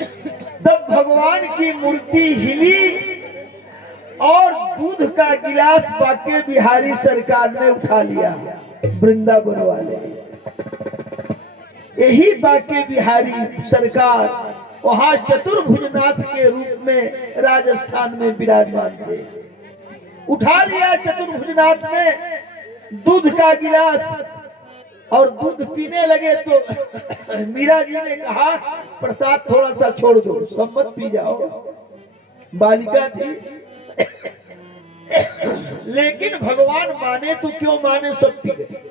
तब भगवान की मूर्ति हिली और दूध का गिलास बाके बिहारी सरकार ने उठा लिया। वृंदावन वाले यही बाके बिहारी सरकार वहां चतुर्भुजनाथ के रूप में राजस्थान में विराजमान थे। उठा लिया चतुर्भुजनाथ ने दूध का गिलास और दूध पीने लगे तो मीरा जी ने कहा प्रसाद थोड़ा सा छोड़ दो, सब मत पी जाओ। बालिका थी लेकिन भगवान माने तो क्यों माने, सब पी गए।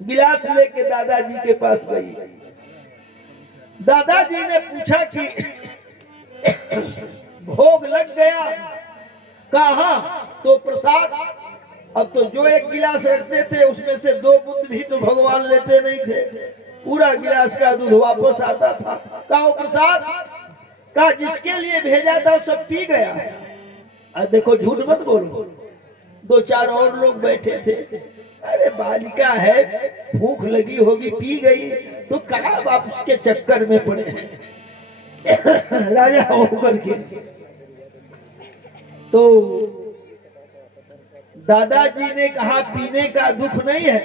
गिलास लेके दादाजी के पास गई। दादाजी ने पूछा कि भोग लग गया, कहा तो प्रसाद। अब तो जो एक गिलास रखते थे उसमें से 2 बूंद भी तो भगवान लेते नहीं थे, पूरा गिलास का दूध वापस आता था। कहा प्रसाद, कहा जिसके लिए भेजा था सब पी गया। और देखो झूठ मत बोलो, 2-4 और लोग बैठे थे। अरे बालिका है, भूख लगी होगी, पी गई तो कहा आप उसके चक्कर में पड़े राजा होकर के। तो दादाजी ने कहा पीने का दुख नहीं है,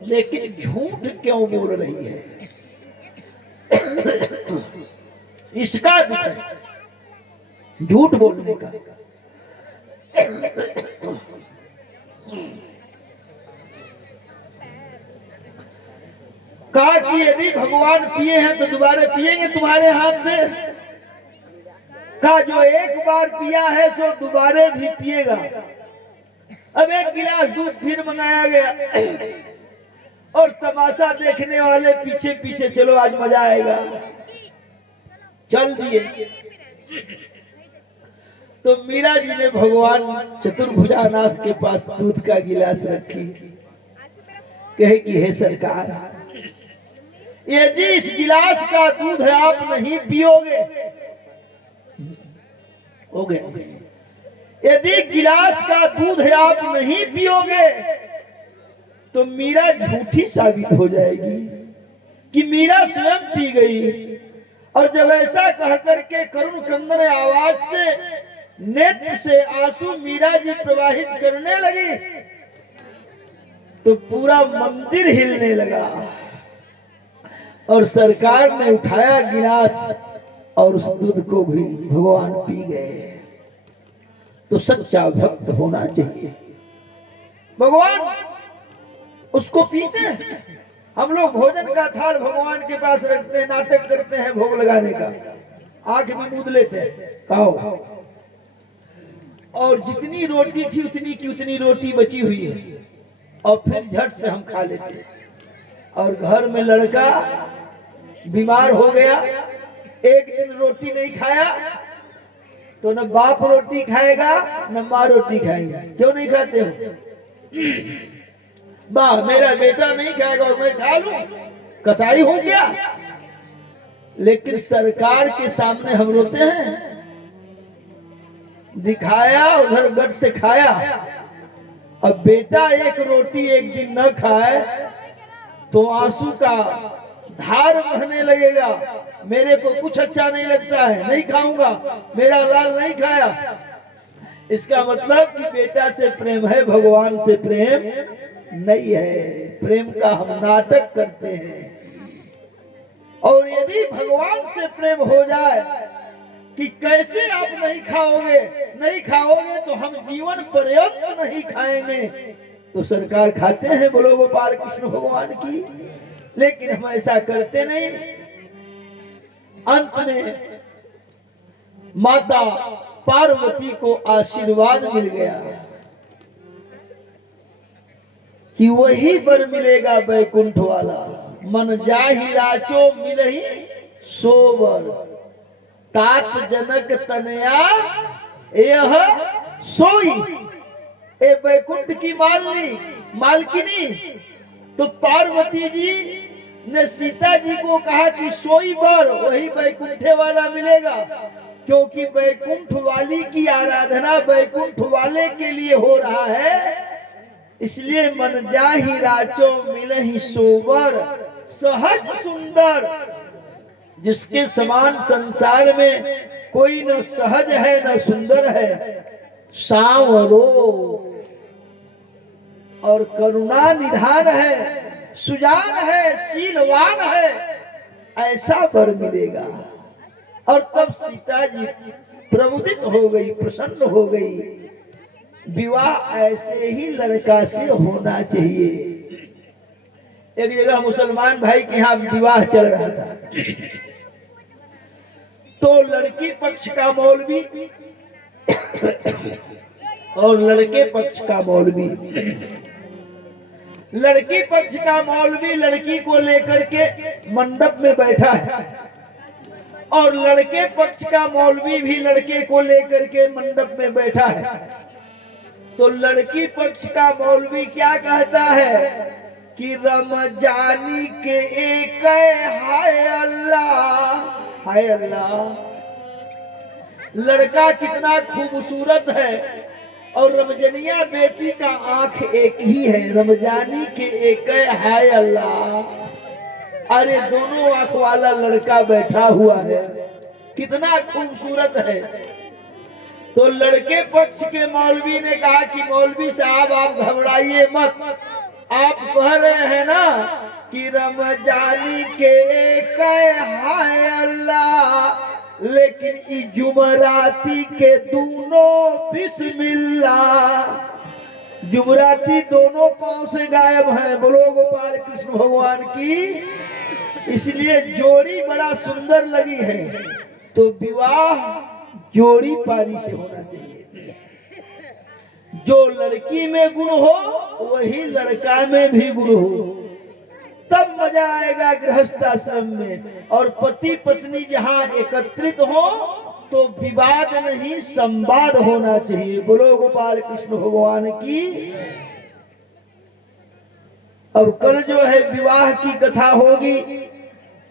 लेकिन झूठ क्यों बोल रही है, इसका दुख है, झूठ बोलने का। कहा कि यदि भगवान पिए हैं तो दोबारा पिएंगे तुम्हारे हाथ से। कहा जो एक बार पिया है सो दोबारा भी पिएगा। अब 1 गिलास दूध फिर मंगाया गया और तमाशा देखने वाले पीछे पीछे चलो आज मजा आएगा, चल दिए। तो मीरा जी ने भगवान चतुर्भुजानाथ के पास दूध का गिलास रखी, कहे कि हे सरकार, यदि इस गिलास का दूध आप नहीं पियोगे, हो गया, यदि गिलास का दूध आप नहीं पियोगे तो मीरा झूठी साबित हो जाएगी कि मीरा स्वयं पी गई। और जब ऐसा कह करके करुण क्रंदन आवाज से नेत्र से आंसू मीरा जी प्रवाहित करने लगी तो पूरा मंदिर हिलने लगा। और सरकार ने उठाया गिलास और उस दूध को भी भगवान पी गए। तो सच्चा भक्त होना चाहिए, भगवान उसको पीते हैं। हम लोग भोजन का थाल भगवान के पास रखते हैं, नाटक करते हैं भोग लगाने का, आंख में मूंद लेते हैं, खाओ। और जितनी रोटी थी उतनी की उतनी रोटी बची हुई है और फिर झट से हम खा लेते हैं। और घर में लड़का बीमार हो गया, एक दिन रोटी नहीं खाया तो न बाप रोटी खाएगा न माँ रोटी खाएगा। क्यों नहीं खाते हो? वाह मेरा बेटा नहीं खाएगा और मैं खा लूं, कसाई हूं क्या? लेकिन सरकार के सामने हम रोते हैं। दिखाया उधर गट से खाया। अब बेटा एक रोटी एक दिन न खाए तो आंसू का धार बहने लगेगा। मेरे को कुछ अच्छा नहीं लगता है, नहीं खाऊंगा, मेरा लाल नहीं खाया। इसका मतलब कि बेटा से प्रेम है, भगवान से प्रेम नहीं है। प्रेम का हम नाटक करते हैं। और यदि भगवान से प्रेम हो जाए कि कैसे आप नहीं खाओगे, नहीं खाओगे तो हम जीवन पर्यंत नहीं खाएंगे, तो सरकार खाते हैं। बोलो गोपाल कृष्ण भगवान की। लेकिन हम ऐसा करते नहीं। अंत में माता पार्वती को आशीर्वाद मिल गया कि वही वर मिलेगा बैकुंठ वाला। मन जाहि राचो मिलहि सोवर, तात जनक तनया यह सोई। ए बैकुंठ की मालकिनी तो पार्वती जी ने सीता जी को कहा कि सोई वर वही बैकुंठे वाला मिलेगा, क्योंकि बैकुंठ वाली की आराधना बैकुंठ वाले के लिए हो रहा है। इसलिए मन जाहि राचो मिलहि सोवर, सहज सुंदर जिसके समान संसार में कोई न सहज है न सुंदर है, सांवरो और करुणा निधान है, सुजान है, शीलवान है, ऐसा वर मिलेगा। और तब सीता जी प्रमुदित हो गई, प्रसन्न हो गई। विवाह ऐसे ही लड़का से होना चाहिए। एक जगह मुसलमान भाई के यहाँ विवाह चल रहा था, तो लड़की पक्ष का मौलवी और लड़के पक्ष का मौलवी, लड़की पक्ष का मौलवी लड़की को लेकर के मंडप में बैठा है और लड़के पक्ष का मौलवी भी लड़के को लेकर के मंडप में बैठा है। तो लड़की पक्ष का मौलवी क्या कहता है कि रमजानी के एक हाय अल्लाह, हाय अल्लाह, लड़का कितना खूबसूरत है और रमजनिया बेटी का आंख एक ही है, रमजानी के एक हाय अल्लाह। अरे दोनों आंख वाला लड़का बैठा हुआ है, कितना खूबसूरत है। तो लड़के पक्ष के मौलवी ने कहा कि मौलवी साहब आप घबराइए मत, आप कह रहे हैं ना कि रमजानी के एक हाय अल्लाह, लेकिन ई जुमराती के दोनों बिस्मिल्लाह, जुमराती दोनों पांव से गायब हैं। बोलो गोपाल कृष्ण भगवान की। इसलिए जोड़ी बड़ा सुंदर लगी है, तो विवाह जोड़ी पारी से होना चाहिए। जो लड़की में गुण हो वही लड़का में भी गुण हो, तब मजा आएगा गृहस्थ आश्रम में। और पति पत्नी जहाँ एकत्रित हो तो विवाद नहीं, संवाद होना चाहिए। बोलो गोपाल कृष्ण भगवान की। अब कल जो है विवाह की कथा होगी,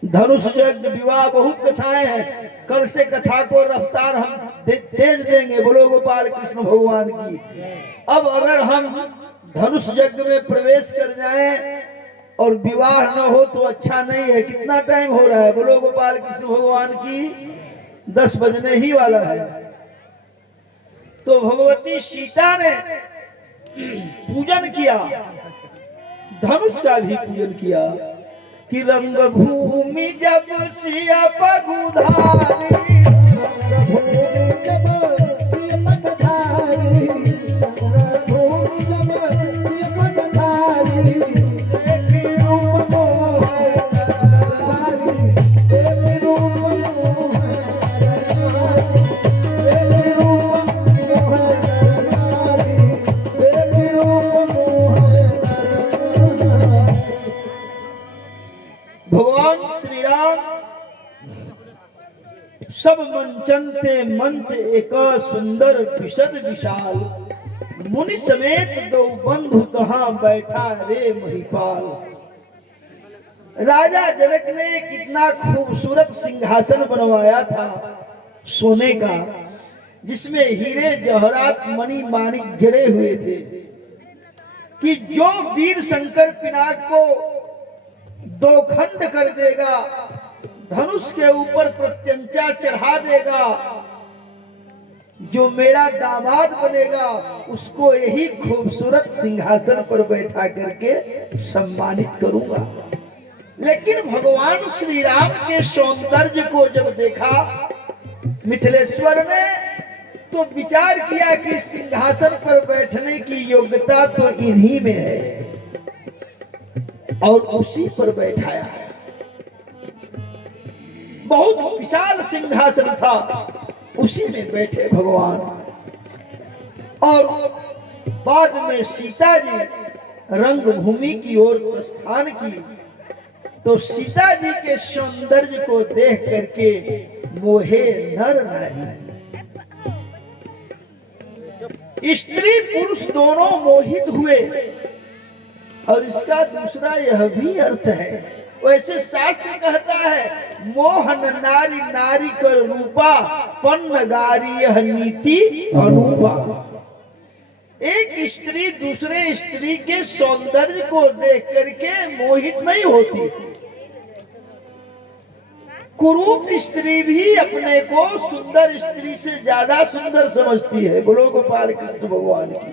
धनुष यज्ञ विवाह बहुत कथाएं हैं। कल से कथा को रफ्तार हम तेज देंगे। बोलो गोपाल कृष्ण भगवान की। अब अगर हम धनुष यज्ञ में प्रवेश कर जाएं और विवाह न हो तो अच्छा नहीं है। कितना टाइम हो रहा है? बोलो गोपाल कृष्ण भगवान की। 10 बजने ही वाला है। तो भगवती सीता ने पूजन किया, धनुष का भी पूजन किया कि रंग भूमि जब सिया पगुधारी, रंग भूमि जब सिया पगधारी, रंग भूमि जब सिया पगधारी, देखी रूप मोह धारी, देखी रूप मोह धारी, देखी रूप मोह धारी, देखी रूप मोह धारी। भगवान श्री राम सब मंचनते मंच एक सुंदर विशद विशाल, मुनि समेत 2 बंधु कहाँ बैठा रे महिपाल। राजा जनक ने कितना खूबसूरत सिंहासन बनवाया था सोने का, जिसमें हीरे जवाहरात मणि माणिक जड़े हुए थे कि जो वीर शंकर पिनाक को 2 खंड कर देगा, धनुष के ऊपर प्रत्यंचा चढ़ा देगा, जो मेरा दामाद बनेगा उसको यही खूबसूरत सिंहासन पर बैठा करके सम्मानित करूंगा। लेकिन भगवान श्री राम के सौंदर्य को जब देखा मिथिलेश्वर ने, तो विचार किया कि सिंहासन पर बैठने की योग्यता तो इन्हीं में है, और उसी पर बैठाया। बहुत विशाल सिंहासन था, उसी में बैठे भगवान। और बाद में सीता जी रंगभूमि की ओर प्रस्थान की, तो सीता जी के सौंदर्य को देख करके मोहे नर नारी, स्त्री पुरुष दोनों मोहित हुए। और इसका दूसरा यह भी अर्थ है, वैसे शास्त्र कहता है मोहन नारी नारी कर रूपा, पन्न गारी यह नीति अनूपा। एक स्त्री दूसरे स्त्री के सौंदर्य को देख करके मोहित नहीं होती, कुरूप स्त्री भी अपने को सुंदर स्त्री से ज्यादा सुंदर समझती है। बोलो गोपाल कृष्ण भगवान की।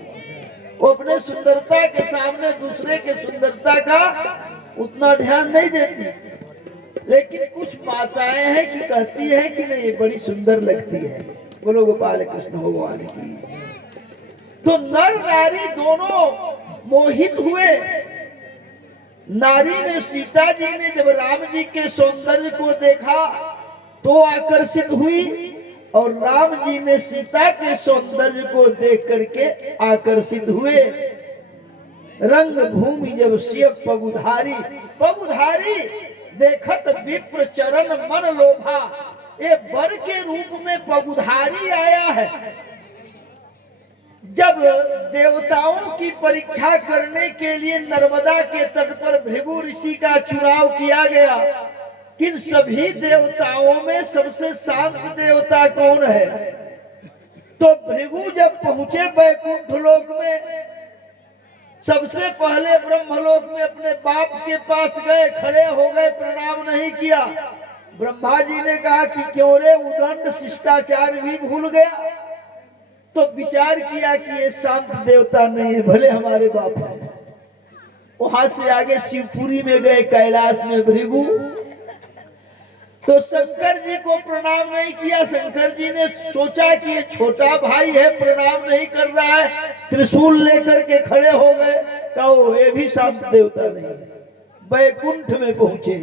वो अपने सुंदरता के सामने दूसरे के सुंदरता का उतना ध्यान नहीं देती। लेकिन कुछ माताएं हैं कि कहती है कि नहीं ये बड़ी सुंदर लगती है। बोलो गोपाल कृष्ण भगवान की। तो नर नारी दोनों मोहित हुए। नारी में सीता जी ने जब राम जी के सौंदर्य को देखा तो आकर्षित हुई, और राम जी ने सीता के सौंदर्य को देख करके आकर्षित हुए। रंग भूमि जब शिव पगुधारी, पगुधारी देखत विप्र चरण मन लोभा। ये वर के रूप में पगुधारी आया है। जब देवताओं की परीक्षा करने के लिए नर्मदा के तट पर भृगु ऋषि का चुनाव किया गया, किन सभी देवताओं में सबसे शांत देवता कौन है? तो भृगु जब पहुंचे बैकुंठ लोक में, सबसे पहले ब्रह्मलोक में अपने बाप के पास गए, खड़े हो गए, प्रणाम नहीं किया। ब्रह्मा जी ने कहा कि क्यों रे उदंड, शिष्टाचार भी भूल गया। तो विचार किया कि ये शांत देवता नहीं है, भले हमारे बाप है। वहां से आगे शिवपुरी में गए, कैलाश में भृगु। तो शंकर जी को प्रणाम नहीं किया। शंकर जी ने सोचा कि ये छोटा भाई है, प्रणाम नहीं कर रहा है, त्रिशूल लेकर के खड़े हो गए। कहो ये भी शांत देवता नहीं। बैकुंठ में पहुंचे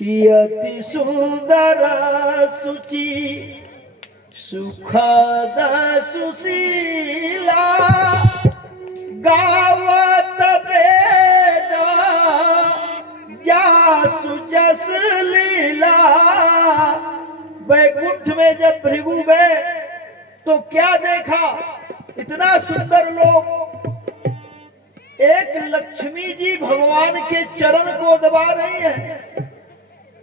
कि अति सुंदर सुचि सुखद सुशीला गावत वेद जासु जस लीला। बैकुंठ में जब भृगु गए तो क्या देखा? इतना सुंदर लोग। एक लक्ष्मी जी भगवान के चरण को दबा रही है,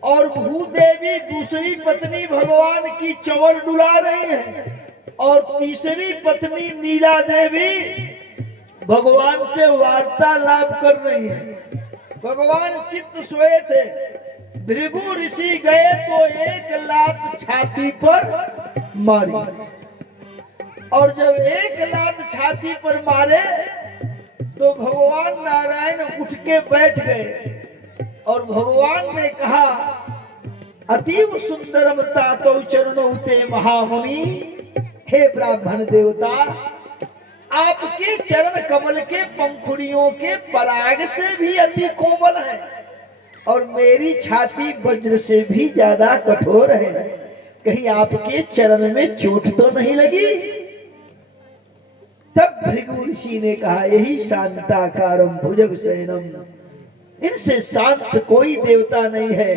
और भूदेवी दूसरी पत्नी भगवान की चंवर डुला रही है, और तीसरी पत्नी नीला देवी भगवान से वार्तालाप कर रही है। भगवान चित्त सोए थे। भृगु ऋषि गए तो एक लात छाती पर मारी, और जब एक लात छाती पर मारे तो भगवान नारायण उठ के बैठ गए, और भगवान ने कहा अतीव सुंदरम तातो चरणों ते महामुनि। हे ब्राह्मण देवता, आपके चरण कमल के पंखुड़ियों के पराग से भी अति कोमल है, और मेरी छाती वज्र से भी ज्यादा कठोर है। कहीं आपके चरण में चोट तो नहीं लगी? तब भृगु ऋषि ने कहा यही शांताकारम भुजग शयनम, इनसे शांत कोई देवता नहीं है।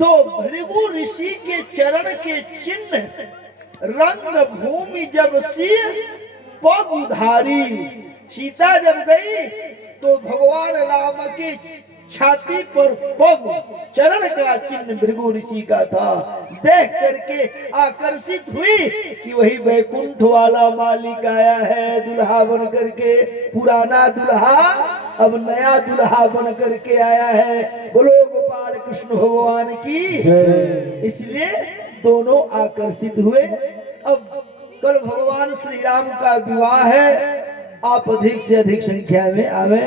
तो भृगु ऋषि के चरण के चिन्ह रंग भूमि जब सिंह पग उधारी। सीता जब गई तो भगवान राम की छाती पर पग, चरण का चिन्ह भृगु ऋषि का था। देख करके आकर्षित हुई कि वही बैकुंठ वाला मालिक आया है, दुल्हा बन करके। पुराना दुल्हा अब नया दुल्हा बन करके आया है। बोलो गोपाल कृष्ण भगवान की। इसलिए दोनों आकर्षित हुए। अब कल भगवान श्री राम का विवाह है। आप अधिक से अधिक संख्या में आवे।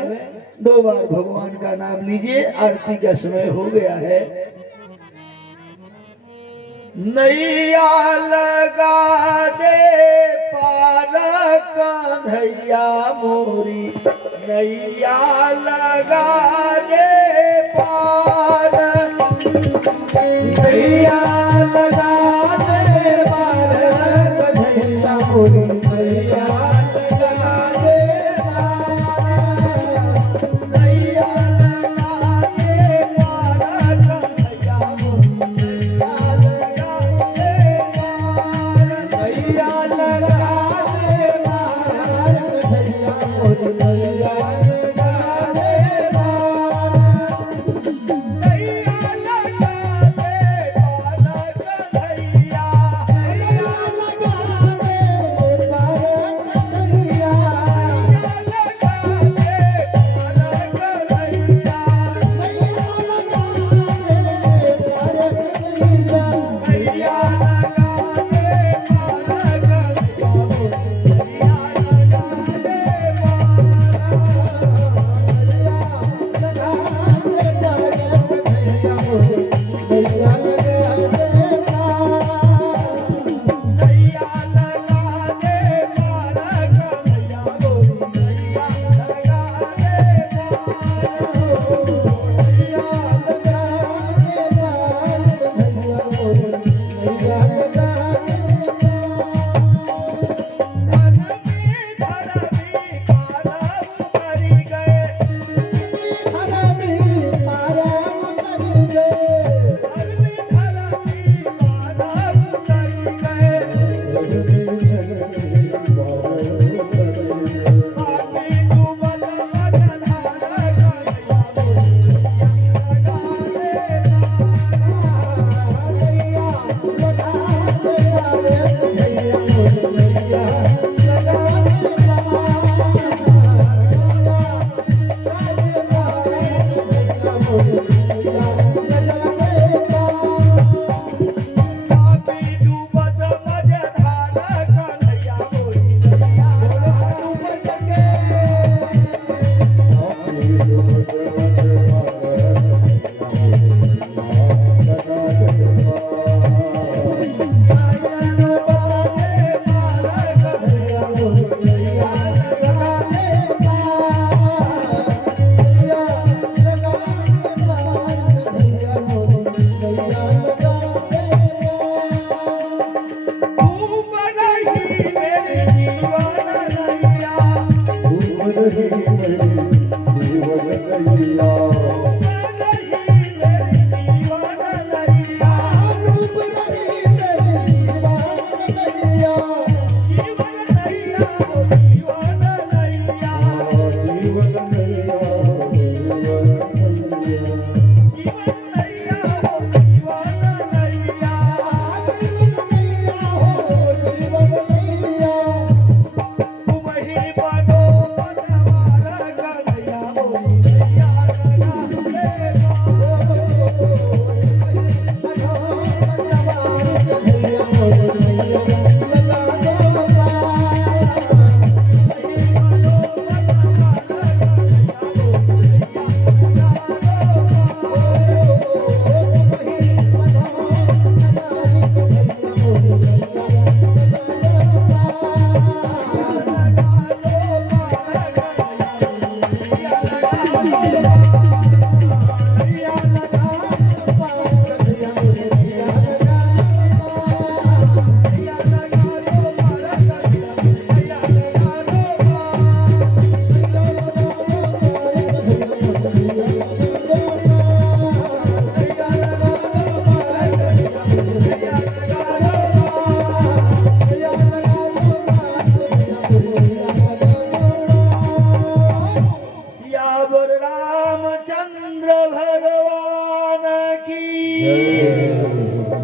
2 बार भगवान का नाम लीजिए। आरती का समय हो गया है। नैया लगा दे पार कान्हैया मोरी, नैया लगा दे पार, नैया लगा दे पार कान्हैया मोरी, नैया लगा दे पार, नैया लगा दे पार कान्हैया मोरी, नैया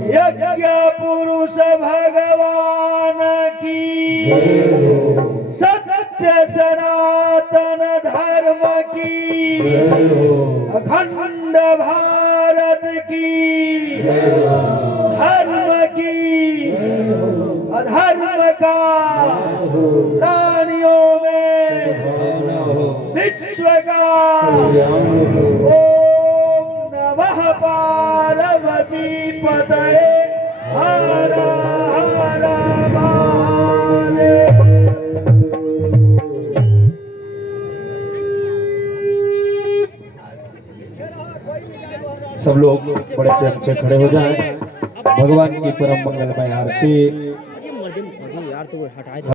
यज्ञ पुरुष भगवान की, सत्य सनातन धर्म की, अखंड भारत की, धर्म की, अधर्म का प्राणियों में विश्व का। ओम नमः पार्वती पतये हर हर महादेव। सब लोग बड़े प्रेम से खड़े हो जाएं। भगवान की परम मंगलमय आरती।